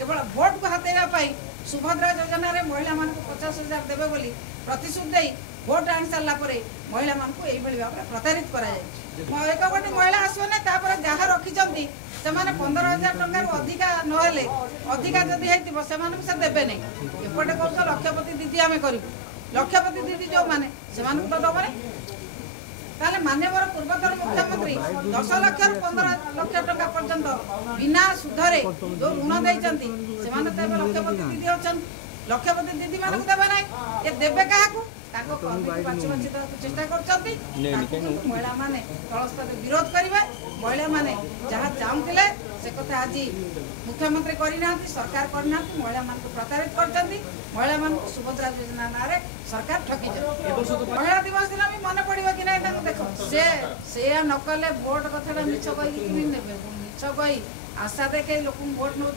केवल भोट को हाथाई सुभद्रा योजना रे महिला मान 50,000 देवे बोली प्रतिश्रुति दे भोट आनी सारा महिला मान भाव में प्रतारित कर एक गोटे महिला आसवे ना जहाँ रखिंट से 15,000 टकर अधिका नहेले अधिका जदि से देवे नहीं एपटे कौन लक्षपति दीदी आम करूँ लक्षपति दीदी जो मैंने से तो दबे ताले माननीय पूर्वतन मुख्यमंत्री 10 लाख रु 15 लाख टका पर्यंत बिना सुधरे जो ऋण देती से लक्षपति दीदी अच्छा लक्षपति दीदी मानक देवे ना ये देवे क्या बाची बाची चेष्टा कर महिला माने तल स्तर विरोध करेंगे महिला माने जहाँ चाहूले से कथा आज मुख्यमंत्री करना सरकार करना महिला मान प्रतारित कर महिला मान सुभद्रा योजना ना सरकार ठकी महिला दिवस दिन भी मन पड़ो कि नहीं देख से नकले भोट कथा मिछ कही मिछ कही आशा देखे लोक भोट नौ।